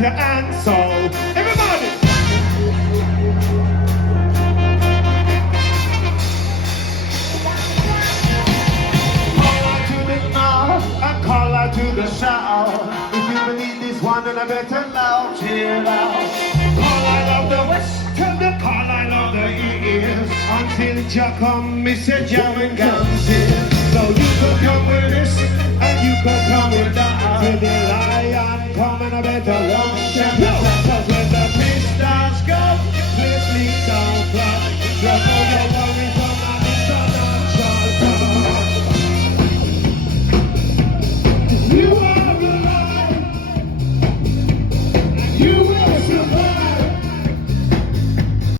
your and soul. Everybody! I call out to the south. If you believe this one, then I better now chill out. Carlisle of the west to the Carlisle of the east. Until Jah come, me say Jah and guns.